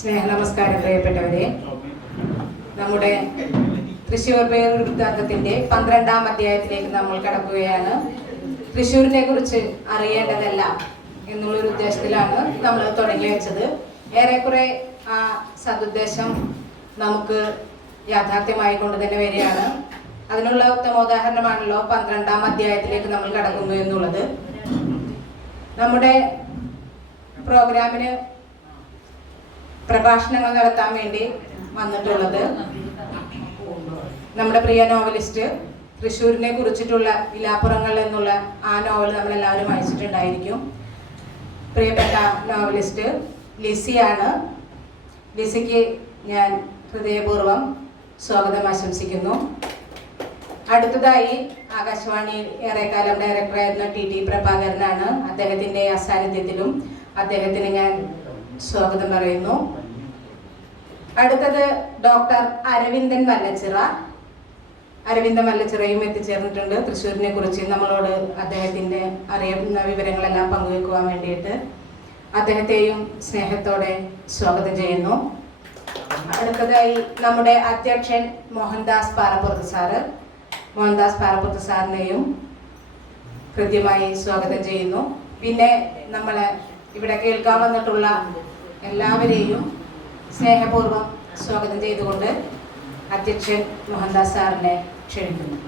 സ്നേഹ നമസ്കാരം പ്രിയപ്പെട്ടവരെ. നമ്മുടെ തൃശ്ശൂർ വൃത്താന്തത്തിന്റെ പന്ത്രണ്ടാം അധ്യായത്തിലേക്ക് നമ്മൾ കടക്കുകയാണ്. തൃശ്ശൂരിനെ കുറിച്ച് അറിയേണ്ടതല്ല എന്നുള്ളൊരു ഉദ്ദേശത്തിലാണ് നമ്മൾ തുടങ്ങി വെച്ചത്. ഏറെക്കുറെ ആ സതുദ്ദേശം നമുക്ക് യാഥാർത്ഥ്യമായി കൊണ്ട് തന്നെ വരികയാണ്. അതിനുള്ള ഉത്തമോദാഹരണമാണല്ലോ പന്ത്രണ്ടാം അധ്യായത്തിലേക്ക് നമ്മൾ കടക്കുന്നു എന്നുള്ളത്. നമ്മുടെ പ്രോഗ്രാമിന് പ്രഭാഷണങ്ങൾ നടത്താൻ വേണ്ടി വന്നിട്ടുള്ളത്. നമ്മുടെ പ്രിയ നോവലിസ്റ്റ് തൃശ്ശൂരിനെ കുറിച്ചിട്ടുള്ള വിലാപ്പുറങ്ങൾ എന്നുള്ള ആ നോവൽ നമ്മളെല്ലാവരും വായിച്ചിട്ടുണ്ടായിരിക്കും. പ്രിയപ്പെട്ട നോവലിസ്റ്റ് ലിസിയാണ്. ലിസിക്ക് ഞാൻ ഹൃദയപൂർവം സ്വാഗതം ആശംസിക്കുന്നു. അടുത്തതായി ആകാശവാണി ഏറെക്കാലം ഡയറക്ടറായിരുന്ന ടി ടി പ്രഭാകരനാണ്. അദ്ദേഹത്തിന്റെ അസാന്നിധ്യത്തിലും അദ്ദേഹത്തിന് ഞാൻ സ്വാഗതം പറയുന്നു. അടുത്തത് ഡോക്ടർ അരവിന്ദൻ വല്ലച്ചിറ. അരവിന്ദൻ വല്ലച്ചിറയും എത്തിച്ചേർന്നിട്ടുണ്ട്. തൃശ്ശൂരിനെ കുറിച്ച് നമ്മളോട് അദ്ദേഹത്തിന്റെ അറിയുന്ന വിവരങ്ങളെല്ലാം പങ്കുവെക്കുവാൻ വേണ്ടിയിട്ട് അദ്ദേഹത്തെയും സ്നേഹത്തോടെ സ്വാഗതം ചെയ്യുന്നു. അടുത്തതായി നമ്മുടെ അധ്യക്ഷൻ മോഹൻദാസ് പാറപ്പുറത്ത് സാറ്. മോഹൻദാസ് പാറപ്പുറത്ത് സാറിനെയും കൃത്യമായി സ്വാഗതം ചെയ്യുന്നു. പിന്നെ നമ്മളെ ഇവിടെ കേൾക്കാൻ വന്നിട്ടുള്ള എല്ലാവരെയും സ്നേഹപൂർവം സ്വാഗതം ചെയ്തുകൊണ്ട് അധ്യക്ഷൻ മോഹൻദാസ് സാറിനെ ക്ഷണിക്കുന്നു.